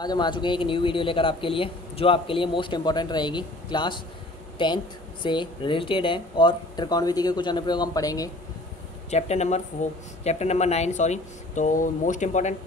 आज हम आ चुके हैं एक न्यू वीडियो लेकर आपके लिए, जो आपके लिए मोस्ट इंपॉर्टेंट रहेगी। क्लास 10th से रिलेटेड है और त्रिकोणमिति के कुछ अनुप्रयोग हम पढ़ेंगे। Chapter number 9 sorry. तो मोस्ट इंपॉर्टेंट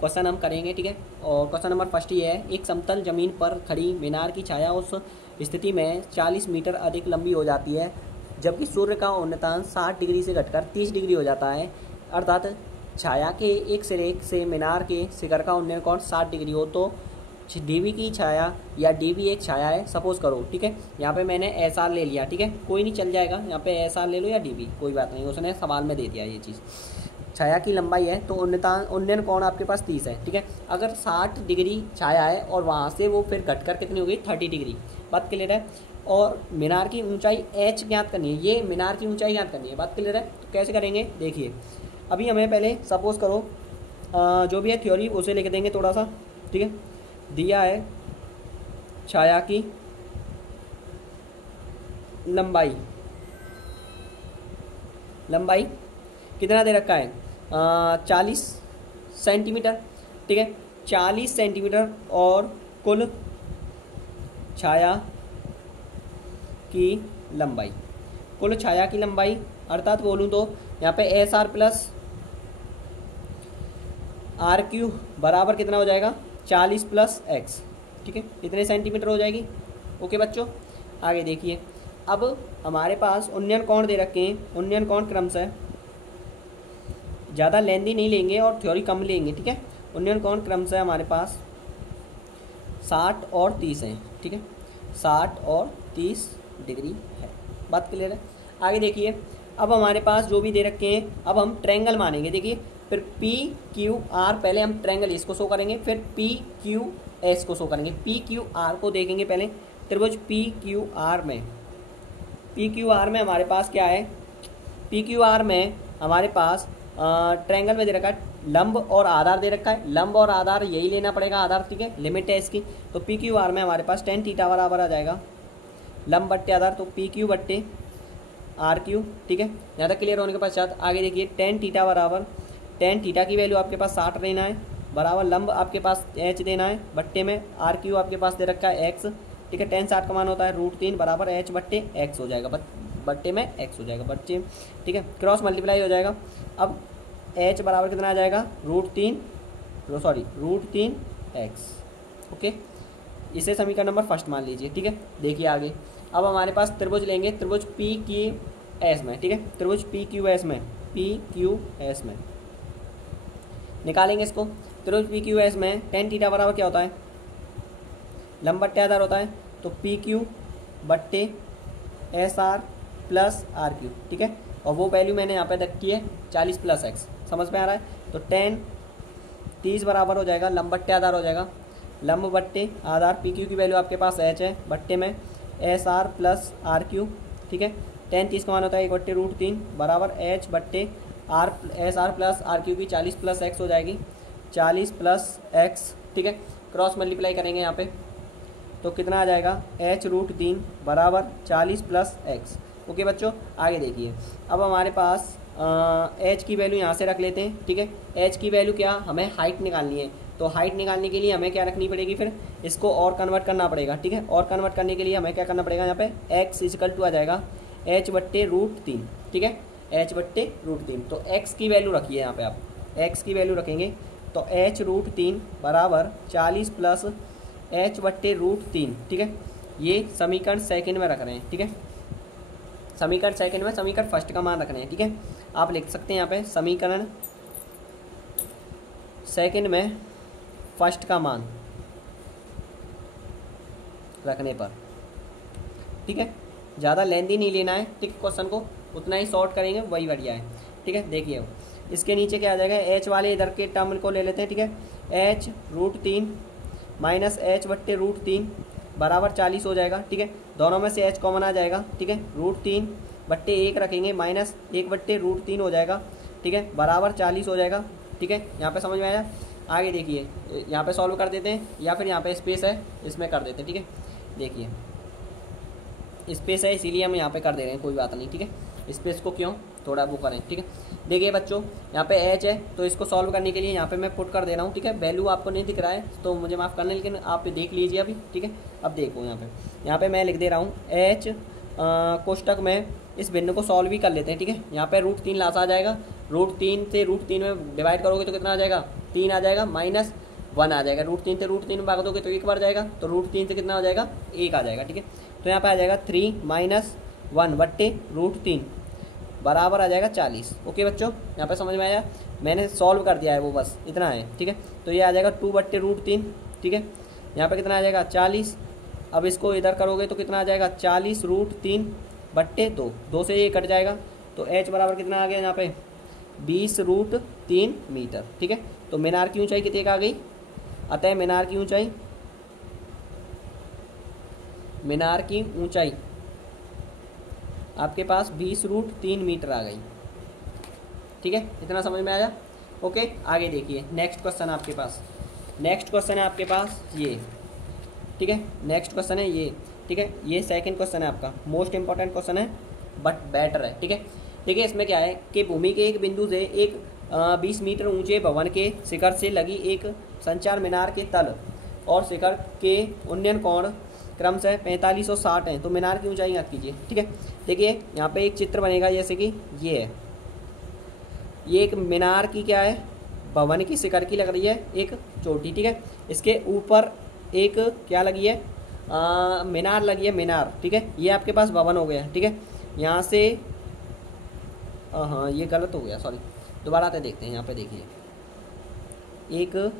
क्वेश्चन हम करेंगे, ठीक है। और क्वेश्चन नंबर फर्स्ट ये है, एक समतल जमीन पर खड़ी मीनार की छाया उस स्थिति में 40 मीटर अधिक लंबी हो जाती है जबकि सूर्य का उन्नतांश 60 डिग्री से घटकर 30 डिग्री हो जाता है। अर्थात छाया के एक सिरे से मीनार के शिखर का उन्नयन कोण 60 डिग्री हो तो डीवी की छाया या डीवी एक छाया है, सपोज करो, ठीक है। यहाँ पे मैंने एस आर ले लिया, ठीक है, कोई नहीं चल जाएगा, यहाँ पे एस आर ले लो या डीवी, कोई बात नहीं, उसने सवाल में दे दिया ये चीज़। छाया की लंबाई है तो उन्नयन कोण आपके पास 30 है, ठीक है। अगर 60 डिग्री छाया है और वहाँ से वो फिर घटकर कितनी हो गई 30 डिग्री, बात क्लियर है। और मीनार की ऊंचाई एच ज्ञात करनी है, ये मीनार की ऊंचाई ज्ञात करनी है, बात क्लियर है। तो कैसे करेंगे देखिए, अभी हमें पहले सपोज करो जो भी है थ्योरी उसे लिख देंगे थोड़ा सा, ठीक है। दिया है छाया की लंबाई कितना दे रखा है 40 सेंटीमीटर, ठीक है, 40 सेंटीमीटर और कुल छाया की लंबाई अर्थात बोलूँ तो यहाँ पे S R plus R Q बराबर कितना हो जाएगा 40 प्लस एक्स, ठीक है, इतने सेंटीमीटर हो जाएगी। ओके बच्चों, आगे देखिए, अब हमारे पास उन्नयन कोण दे रखे हैं। उन्नयन कोण क्रमशः, ज़्यादा लेंदी नहीं लेंगे और थ्योरी कम लेंगे, ठीक है। उन्नयन कोण क्रमशः हमारे पास 60 और 30 है, ठीक है, 60 और 30 डिग्री है, बात क्लियर है। आगे देखिए, अब हमारे पास जो भी दे रखे हैं, अब हम ट्रायंगल मानेंगे। देखिए, फिर पी क्यू आर, पहले हम ट्रायंगल इसको शो करेंगे, फिर पी क्यू एस को शो करेंगे। पी क्यू आर को देखेंगे पहले, त्रिभुज पी क्यू आर में हमारे पास क्या है, पी क्यू आर में हमारे पास ट्रायंगल में दे रखा है लंब और आधार दे रखा है। लंब और आधार यही लेना पड़ेगा, आधार, ठीक है, लिमिट है इसकी। तो पी क्यू आर में हमारे पास tan थीटा बराबर आ जाएगा लंब बट्टे आधार, तो पी क्यू बट्टे आर क्यू, ठीक है। यहाँ तक क्लियर होने के पश्चात आगे देखिए, tan थीटा बराबर, tan थीटा की वैल्यू आपके पास 60 लेना है, बराबर लंब आपके पास h देना है, बट्टे में आर क्यू आपके पास दे रखा है x, ठीक है। tan 60 का मान होता है √3 बराबर h बट्टे x हो जाएगा, बट्टे में x हो जाएगा, बच्चे, ठीक है, क्रॉस मल्टीप्लाई हो जाएगा। अब h बराबर कितना आ जाएगा √3 x, ओके। इसे समीकरण नंबर फर्स्ट मान लीजिए, ठीक है। देखिए आगे, अब हमारे पास त्रिभुज लेंगे, त्रिभुज पी क्यू एस में, ठीक है, त्रिभुज पी क्यू एस में निकालेंगे इसको। त्रिभुज पी क्यू एस में tan थीटा बराबर क्या होता है, लंब बट्टे आधार होता है, तो पी क्यू बट्टे S R plus R Q, ठीक है। और वो वैल्यू मैंने यहाँ पे रखी है 40 प्लस एक्स, समझ में आ रहा है। तो tan 30 बराबर हो जाएगा लंब बट्टे आधार हो जाएगा, लंब बट्टे आधार पी क्यू की वैल्यू आपके पास h है, बट्टे में S R plus R Q, ठीक है। tan 30 का मान होता है 1/√3 बराबर h बट्टे R S R plus R Q की 40 प्लस एक्स हो जाएगी, 40 प्लस एक्स, ठीक है। क्रॉस मल्टीप्लाई करेंगे यहाँ पे, तो कितना आ जाएगा h√3 बराबर 40 प्लस एक्स। ओके बच्चों, आगे देखिए, अब हमारे पास h की वैल्यू यहाँ से रख लेते हैं, ठीक है। h की वैल्यू क्या, हमें हाइट निकालनी है, तो हाइट निकालने के लिए हमें क्या रखनी पड़ेगी, फिर इसको और कन्वर्ट करना पड़ेगा, ठीक है। और कन्वर्ट करने के लिए हमें क्या करना पड़ेगा, यहाँ पे x = आ जाएगा h/√3, ठीक है, h/√3। तो x की वैल्यू रखिए, यहाँ पे आप x की वैल्यू रखेंगे, तो h√3 बराबर 40 प्लस h/√3, ठीक है। ये समीकरण सेकंड में रख रहे हैं, ठीक है, समीकरण सेकंड में समीकरण फर्स्ट का मान रख रहे हैं, ठीक है। आप लिख सकते हैं यहाँ पे समीकरण सेकंड में फर्स्ट का मान रखने पर, ठीक है, ज़्यादा लेंदी नहीं लेना है, ठीक, क्वेश्चन को उतना ही शॉर्ट करेंगे वही बढ़िया है, ठीक है। देखिए इसके नीचे क्या आ जाएगा, h वाले इधर के टर्म को ले लेते हैं, ठीक है, h√3 माइनस h/√3 बराबर 40 हो जाएगा, ठीक है। दोनों में से h कॉमन आ जाएगा, ठीक है, √3/1 रखेंगे, माइनस 1/√3 हो जाएगा, ठीक है, बराबर 40 हो जाएगा, ठीक है। यहाँ पे समझ में आया। आगे देखिए, यहाँ पे सॉल्व कर देते हैं या फिर यहाँ पे स्पेस है इसमें कर देते हैं, ठीक है। देखिए स्पेस है इसीलिए हम यहाँ पे कर दे रहे हैं, कोई बात नहीं, ठीक है। स्पेस को क्यों थोड़ा वो करें, ठीक है। देखिए बच्चों, यहाँ पे एच है तो इसको सॉल्व करने के लिए यहाँ पे मैं पुट कर दे रहा हूँ, ठीक है। वैल्यू आपको नहीं दिख रहा है तो मुझे माफ़ करना, लेकिन आप देख लीजिए अभी, ठीक है। अब देखो यहाँ पे मैं लिख दे रहा हूँ एच कोष्टक में इस बिंदु को सॉल्व भी कर लेते हैं, ठीक है। यहाँ पे √3 लास आ जाएगा, √3 से √3 में डिवाइड करोगे तो कितना आ जाएगा, 3 आ जाएगा, -1 आ जाएगा। √3 से √3 में भाग दोगे तो 1 बार जाएगा, तो √3 से कितना हो जाएगा, 1 आ जाएगा, ठीक है। तो यहाँ पे आ जाएगा 3 - 1 बट्टे √3 बराबर आ जाएगा 40। ओके बच्चों, यहाँ पे समझ में आया, मैंने सॉल्व कर दिया है वो, बस इतना है, ठीक है। तो ये आ जाएगा 2 बट्टे √3, ठीक है। यहाँ पे कितना आ जाएगा 40। अब इसको इधर करोगे तो कितना आ जाएगा 40 √3 बट्टे 2, 2 से ये कट जाएगा, तो h बराबर कितना आ गया यहाँ पे 20 √3 मीटर, ठीक है। तो मीनार की ऊंचाई कितनी आ गई, अतः मीनार की ऊंचाई आपके पास 20 √3 मीटर आ गई, ठीक है। इतना समझ में आया। ओके, आगे देखिए नेक्स्ट क्वेश्चन है आपके पास ये, ठीक है। नेक्स्ट क्वेश्चन है ये, ठीक है। ये सेकंड क्वेश्चन है आपका, मोस्ट इंपॉर्टेंट क्वेश्चन है बट बेटर है, ठीक है। देखिए इसमें क्या है कि भूमि के एक बिंदु से एक 20 मीटर ऊंचे भवन के शिखर से लगी एक संचार मीनार के तल और शिखर के उन्नयन कोण क्रमशः 45 और 60 हैं, तो मीनार की ऊंचाई याद कीजिए, ठीक है। देखिए यहाँ पे एक चित्र बनेगा, जैसे कि ये है, ये एक मीनार की क्या है, भवन की शिखर की लग रही है एक चोटी, ठीक है। इसके ऊपर एक क्या लगी है, मीनार लगी है, मीनार, ठीक है। ये आपके पास भवन हो गया, ठीक है। यहाँ से हाँ ये गलत हो गया, सॉरी, दोबारा आते देखते हैं। यहाँ पे देखिए एक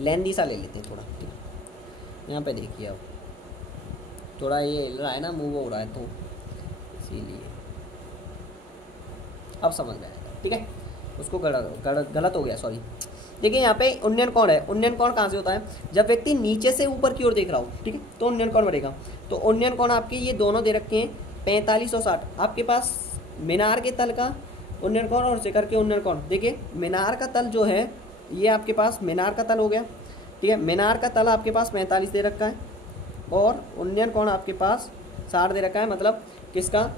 लेंदी सा ले लेते हैं थोड़ा, ठीक है। यहाँ पे देखिए अब थोड़ा ये हिल रहा है ना, मूव हो रहा है, तो इसीलिए अब समझ में आएगा, ठीक है। उसको गलत हो गया, सॉरी। देखिए यहाँ पे उन्नयन कोण है, उन्नयन कोण कहाँ से होता है, जब व्यक्ति नीचे से ऊपर की ओर देख रहा हो, ठीक है, तो उन्नयन कोण बढ़ेगा। तो उन्नयन कोण आपके ये दोनों दे रखे हैं 45 और 60। आपके पास मीनार के तल का उन्नयन कोण और शिखर के उन्नयन कोण, देखिए मीनार का तल जो है ये आपके पास मीनार का तल हो गया, ठीक है। मीनार का तल आपके पास 45 दे रखा है और उन्नयन कोण आपके पास 60 दे रखा है, मतलब किसका,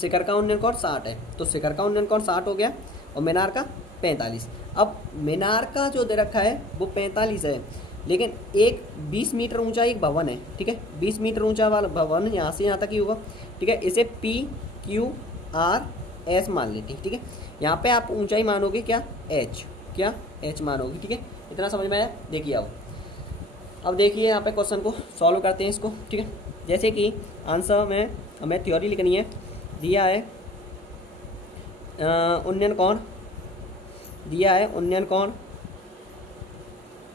शिखर का उन्नयन कोण 60 है, तो शिखर का उन्नयन कोण 60 हो गया और मीनार का 45। अब मीनार का जो दे रखा है वो 45 है, लेकिन एक 20 मीटर ऊंचा एक भवन है, ठीक है। 20 मीटर ऊंचा वाला भवन यहाँ से यहाँ तक ही होगा, ठीक है। इसे PQRS मान लेते हैं, ठीक है। यहाँ पे आप ऊंचाई मानोगे क्या, h मानोगे, ठीक है। इतना समझ में आया। देखिए अब देखिए यहाँ पे क्वेश्चन को सॉल्व करते हैं इसको, ठीक है। जैसे कि आंसर में हमें थ्योरी लिखनी है, दिया है उन्नयन कोण, दिया है उन्नयन कोण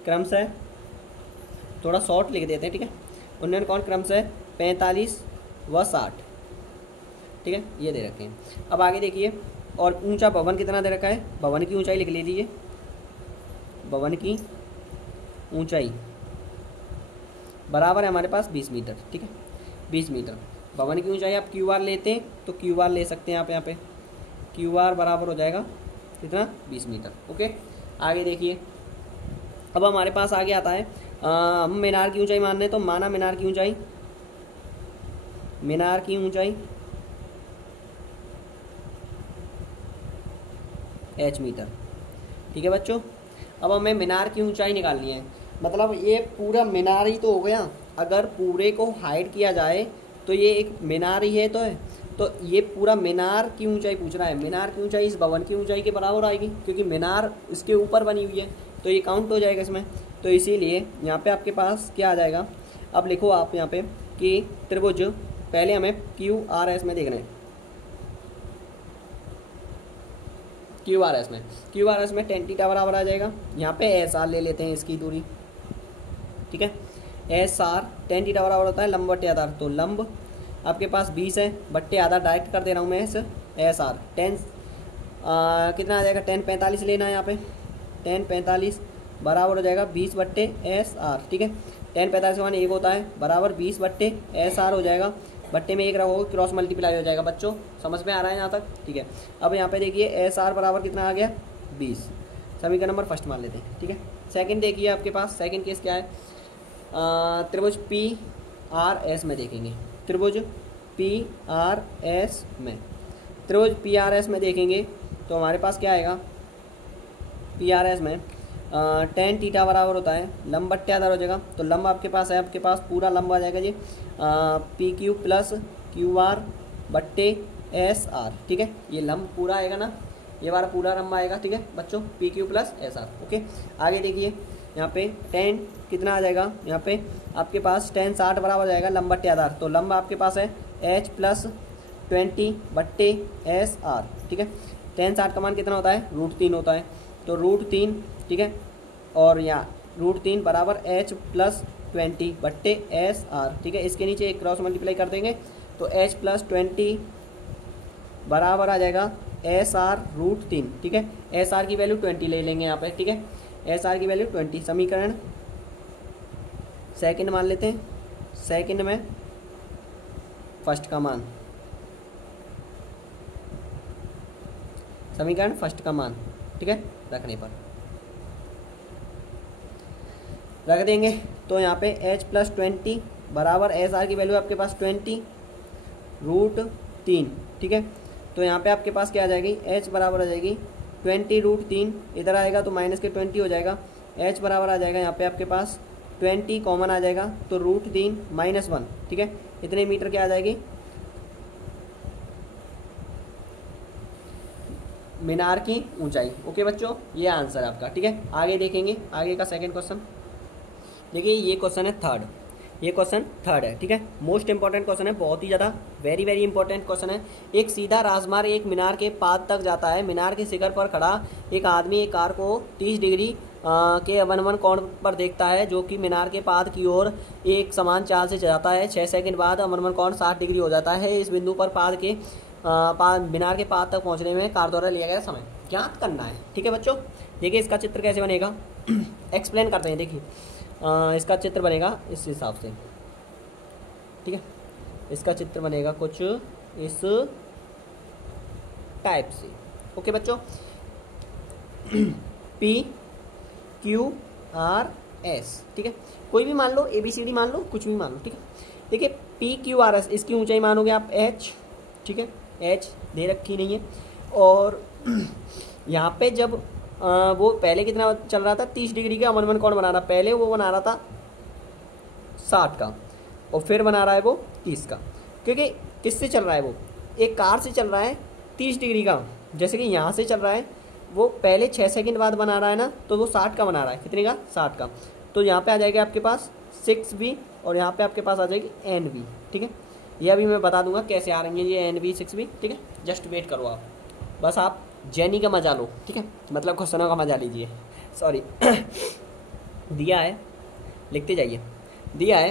क्रमशः, थोड़ा शॉर्ट लिख देते हैं, ठीक है। उन्नयन कोण क्रमशः 45 व 60, ठीक है, ये दे रखे हैं। अब आगे देखिए, और ऊंचा भवन कितना दे रखा है, भवन की ऊंचाई लिख लीजिए, भवन की ऊंचाई बराबर है हमारे पास 20 मीटर, ठीक है, 20 मीटर। भवन की ऊंचाई आप QR लेते हैं तो QR ले सकते हैं आप, यहाँ पे QR बराबर हो जाएगा कितना, 20 मीटर। ओके, आगे देखिए, अब हमारे पास आगे आता है हम मीनार की ऊंचाई मान रहे हैं, तो माना मीनार की ऊंचाई h मीटर, ठीक है बच्चों। अब हमें मीनार की ऊंचाई निकालनी है, मतलब ये पूरा मीनार ही तो हो गया, अगर पूरे को हाइड किया जाए तो ये एक मीनार ही है, तो ये पूरा मीनार की ऊंचाई पूछ रहा है। मीनार की ऊंचाई इस भवन की ऊंचाई के बराबर आएगी, क्योंकि मीनार इसके ऊपर बनी हुई है, तो ये काउंट हो जाएगा इसमें। तो इसीलिए यहाँ पे आपके पास क्या आ जाएगा, अब लिखो आप यहाँ पे कि त्रिभुज, पहले हमें QRS में देखना है, QRS में tan थीटा बराबर आ जाएगा। यहाँ पे SR ले लेते हैं इसकी दूरी, ठीक है। SR tan थीटा बराबर होता है लंब बट्टे आधार, तो लंब आपके पास 20 है, बट्टे आधार डायरेक्ट कर दे रहा हूँ मैं इस SR tan कितना आ जाएगा, tan 45 लेना है यहाँ पे, tan 45 बराबर हो जाएगा 20 बट्टे SR, ठीक है। tan 45 मान 1 होता है, बराबर 20 बट्टे SR हो जाएगा, बट्टे में 1 रखोगे क्रॉस मल्टीप्लाई हो जाएगा। बच्चों समझ में आ रहा है यहाँ तक, ठीक है। अब यहाँ पे देखिए SR बराबर कितना आ गया, 20। समीकरण नंबर फर्स्ट मान लेते हैं, ठीक है। सेकंड देखिए आपके पास, सेकंड केस क्या है, त्रिभुज PRS में देखेंगे, त्रिभुज PRS में त्रिभुज PRS में देखेंगे तो हमारे पास क्या आएगा, PRS में tan थीटा बराबर होता है लंब बट्टे आधार हो जाएगा। तो लंब आपके पास है, आपके पास पूरा लंब आ जाएगा जी PQ प्लस QR बट्टे SR, ठीक है। ये लंब पूरा आएगा ना, ये वाला पूरा लंब आएगा, ठीक है बच्चों, PQ प्लस SR। ओके, आगे देखिए यहाँ पे tan कितना आ जाएगा, यहाँ पे आपके पास tan 60 बराबर आ जाएगा लंब बट्टे आधार। तो लंब आपके पास है H प्लस 20 बट्टे SR, ठीक है। tan 60 का मान कितना होता है, √3 होता है। तो √3, ठीक है, और यहाँ √3 बराबर H प्लस 20 बट्टे SR, ठीक है। इसके नीचे एक क्रॉस मल्टीप्लाई कर देंगे तो H प्लस 20 बराबर आ जाएगा SR √3, ठीक है। SR की वैल्यू 20 ले लेंगे यहाँ पे, ठीक है। SR की वैल्यू 20, समीकरण सेकंड मान लेते हैं, सेकंड में फर्स्ट का मान, समीकरण फर्स्ट का मान, ठीक है, रखने पर रख देंगे। तो यहाँ पे H प्लस 20 बराबर SR की वैल्यू आपके पास 20 √3, ठीक है। तो यहाँ पे आपके पास क्या आ जाएगी, H बराबर आ जाएगी 20 √3, इधर आएगा तो माइनस के 20 हो जाएगा। H बराबर आ जाएगा यहाँ पे आपके पास 20 कॉमन आ जाएगा तो √3 माइनस 1, ठीक है। इतने मीटर क्या आ जाएगी, मीनार की ऊंचाई। ओके बच्चों, ये आंसर है आपका, ठीक है। आगे देखेंगे, आगे का सेकंड क्वेश्चन देखिए, ये क्वेश्चन है थर्ड, ये क्वेश्चन थर्ड है, ठीक है। मोस्ट इंपॉर्टेंट क्वेश्चन है, बहुत ही ज़्यादा वेरी वेरी इंपॉर्टेंट क्वेश्चन है। एक सीधा राजमार्ग एक मीनार के पाद तक जाता है। मीनार के शिखर पर खड़ा एक आदमी एक कार को 30 डिग्री के अवनमन कोण पर देखता है, जो कि मीनार के पाद की ओर एक समान चाल से जाता है। 6 सेकंड बाद अवनमन कोण 60 डिग्री हो जाता है। इस बिंदु पर पाद के मीनार के पाद तक पहुंचने में कार द्वारा लिया गया समय ज्ञात करना है, ठीक है बच्चों। देखिए इसका चित्र कैसे बनेगा, एक्सप्लेन करते हैं। देखिए इसका चित्र बनेगा इस हिसाब से, ठीक है। इसका चित्र बनेगा कुछ इस टाइप से, ओके बच्चों। PQRS, ठीक है, कोई भी मान लो, ABCD मान लो, कुछ भी मान लो, ठीक है। देखिए PQRS, इसकी ऊंचाई मानोगे आप H, ठीक है, H दे रखी नहीं है। और यहाँ पे जब वो पहले कितना चल रहा था, 30 डिग्री का अवनमन कोण बना रहा, पहले वो बना रहा था 60 का और फिर बना रहा है वो 30 का, क्योंकि किससे चल रहा है, वो एक कार से चल रहा है 30 डिग्री का। जैसे कि यहाँ से चल रहा है, वो पहले 6 सेकंड बाद बना रहा है ना, तो वो 60 का बना रहा है, कितने का, 60 का। तो यहाँ पे आ जाएगा आपके पास 6V और यहाँ पे आपके पास आ जाएगी NV, ठीक है। ये अभी मैं बता दूंगा कैसे आ रही है ये NV 6V, ठीक है। जस्ट वेट करो आप, बस आप जैनी का मजा लो, ठीक है, मतलब क्वेश्चनों का मजा लीजिए। सॉरी दिया है, लिखते जाइए। दिया है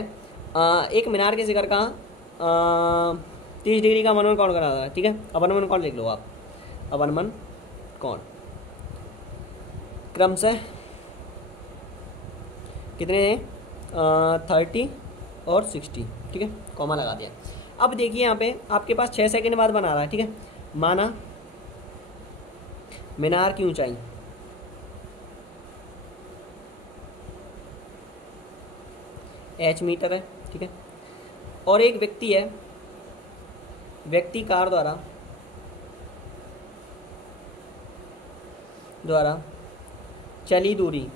एक मीनार के शिखर का 30 डिग्री का अवनमन कोण करा है, ठीक है। अवनमन कोण लिख लो आप, अवनमन कोण क्रमशः कितने हैं, 30 और 60, ठीक है, कॉमा लगा दिया। अब देखिए यहाँ पे आपके पास 6 सेकंड बाद बना रहा है, ठीक है। माना मीनार की ऊंचाई H मीटर है, ठीक है। और एक व्यक्ति है, व्यक्ति कार द्वारा चली दूरी,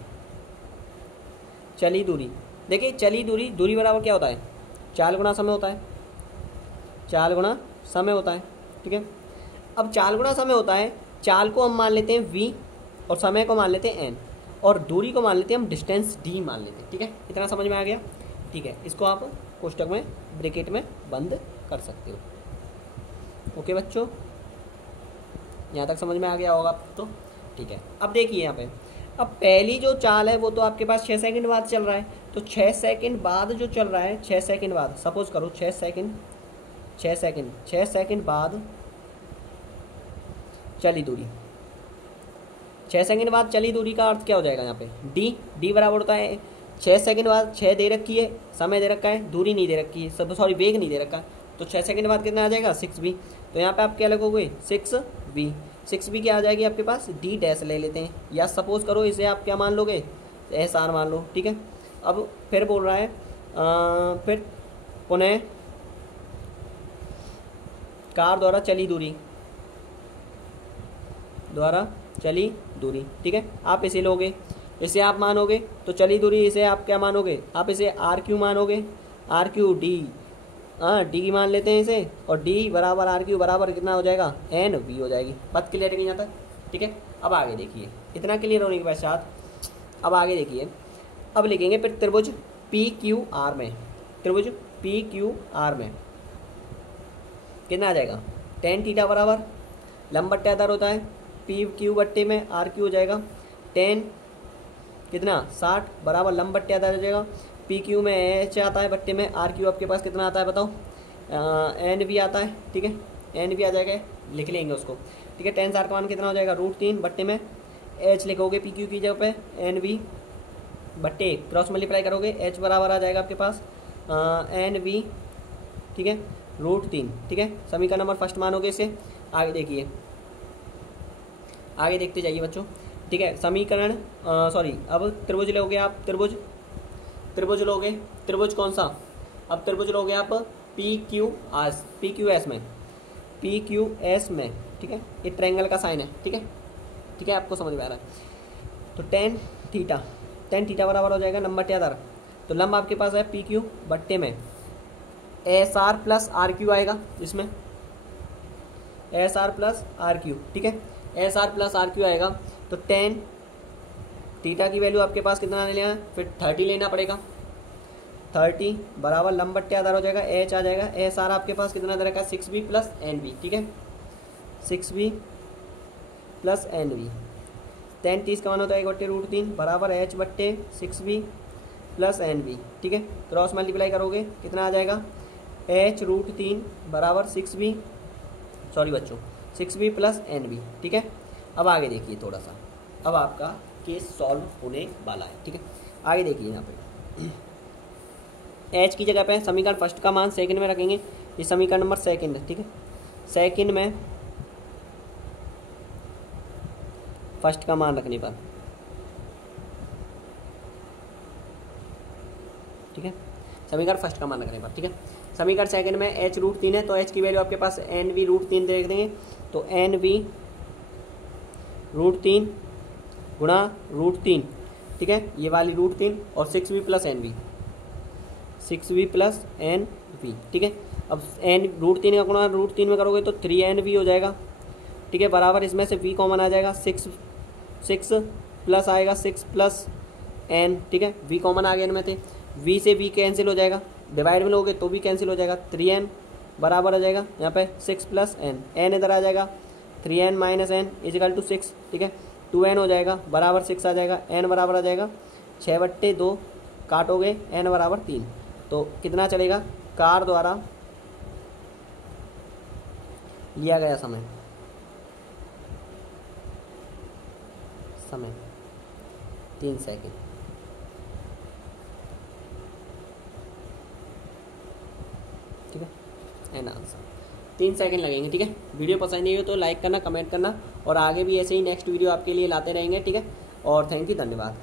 देखिए चली दूरी बराबर क्या होता है, 4 गुना समय होता है, 4 गुना समय होता है, ठीक है। अब 4 गुना समय होता है, चाल को हम मान लेते हैं V और समय को मान लेते हैं N और दूरी को मान लेते हैं हम डिस्टेंस D मान लेते हैं, ठीक है। इतना समझ में आ गया, ठीक है। इसको आप कोष्टक में ब्रैकेट में बंद कर सकते हो, ओके बच्चों, यहाँ तक समझ में आ गया होगा तो, ठीक है। अब देखिए यहाँ पे, अब पहली जो चाल है वो तो आपके पास 6 सेकंड बाद चल रहा है, तो 6 सेकंड बाद जो चल रहा है, 6 सेकंड बाद सपोज करो 6 सेकंड बाद चली दूरी, 6 सेकंड बाद चली दूरी का अर्थ क्या हो जाएगा यहाँ पे, डी बराबर होता है 6 सेकंड बाद, 6 दे रखी है, समय दे रखा है, दूरी नहीं दे रखी है, सब सॉरी वेग नहीं दे रखा है, तो 6 सेकंड बाद कितना आ जाएगा 6V। तो यहाँ पे आप क्या लगोगे 6V क्या आ जाएगी आपके पास, डी डैश ले लेते हैं, या सपोज करो इसे आप क्या मान लोगे, SR मान लो, ठीक है। अब फिर बोल रहा है फिर पुनः कार द्वारा चली दूरी, द्वारा चली दूरी, ठीक है। आप इसे लोगे, इसे आप मानोगे तो चली दूरी, इसे आप क्या मानोगे, आप इसे आर क्यू मानोगे, आर क्यू डी, हाँ डी मान लेते हैं इसे, और डी बराबर आर क्यू बराबर कितना हो जाएगा, एन वी हो जाएगी। बात क्लियर है कि नहीं आता, ठीक है। अब आगे देखिए, इतना क्लियर होने के पश्चात अब आगे देखिए, अब लिखेंगे फिर त्रिभुज पी क्यू आर में, त्रिभुज पी क्यू आर में कितना आ जाएगा, टेन थीटा बराबर लंब बट्टे आधार होता है, पी क्यू बट्टे में आर क्यू हो जाएगा, टेन कितना 60 बराबर लंब बट्टे आधार हो जाएगा, पी क्यू में एच आता है बट्टे में आर क्यू आपके पास कितना आता है बताओ, एन भी आता है, ठीक है, एन भी आ जाएगा, लिख लेंगे उसको, ठीक है। टेन 60 का मान कितना हो जाएगा, √3 बट्टे में एच लिखोगे पी क्यू की जगह पे, एन वी बट्टे क्रॉस मल्टीप्लाई करोगे, एच बराबर आ जाएगा आपके पास एन वी, ठीक है, √3, ठीक है। समीकरण नंबर फर्स्ट मानोगे इसे। आगे देखिए, आगे देखते जाइए बच्चों, ठीक है। समीकरण सॉरी, अब त्रिभुज लोगे आप, त्रिभुज लोगे, त्रिभुज कौन सा, अब त्रिभुज लोगे आप पी क्यू एस में, पी क्यू एस में, ठीक है। ये ट्रायंगल का साइन है, ठीक है, ठीक है, आपको समझ में आ रहा है। तो टेन थीटा बराबर हो जाएगा लंब बट्टे आधार, तो लंब आपके पास है पी क्यू बट्टे में S R plus R Q आएगा, इसमें S R plus R Q, ठीक है, S R plus R Q आएगा। तो टेन थीटा की वैल्यू आपके पास कितना लेना है, फिर 30 लेना पड़ेगा, 30 बराबर लंब बट्टे आधार हो जाएगा, एच आ जाएगा, एस आर आपके पास कितना दे रखा है 6b प्लस एन बी, ठीक है, 6b प्लस एन बी, 30 का मान होता है 1/√3 बराबर एच बट्टे 6b प्लस एन बी, ठीक है। क्रॉस मल्टीप्लाई करोगे कितना आ जाएगा, एच √3 बराबर 6b, सॉरी बच्चों 6b प्लस एन बी, ठीक है। अब आगे देखिए थोड़ा सा, अब आपका केस सॉल्व होने वाला है, ठीक है। आगे देखिए यहाँ पे एच की जगह पे समीकरण फर्स्ट का मान सेकंड में रखेंगे, ये समीकरण नंबर सेकंड है, ठीक है। सेकंड में फर्स्ट का मान रखने पर, ठीक है, समीकरण फर्स्ट का मान रखने पर, ठीक है। समीकरण सेकंड में एच √3 है, तो एच की वैल्यू आपके पास एन वी √3 देख देंगे, तो एन वी √3 गुणा √3, ठीक है, ये वाली √3 और 6v plus N V, 6v plus N V, ठीक है। अब एन √3 का गुणा √3 में करोगे तो 3nv हो जाएगा, ठीक है, बराबर इसमें से v कॉमन आ जाएगा, 6 प्लस आएगा 6 प्लस n, ठीक है, v कॉमन आ गया इनमें थे, v से v कैंसिल हो जाएगा, डिवाइड में लोगे तो भी कैंसिल हो जाएगा, 3n बराबर आ जाएगा यहाँ पे 6 प्लस n इधर आ जाएगा, 3n minus n is equal to 6, ठीक है, 2n हो जाएगा बराबर 6 आ जाएगा, n बराबर आ जाएगा 6/2 काटोगे n बराबर 3, तो कितना चलेगा, कार द्वारा लिया गया समय 3 सेकंड, ठीक है, एन आंसर 3 सेकंड लगेंगे, ठीक है। वीडियो पसंद नहीं हो तो लाइक करना, कमेंट करना, और आगे भी ऐसे ही नेक्स्ट वीडियो आपके लिए लाते रहेंगे, ठीक है। और थैंक यू, धन्यवाद।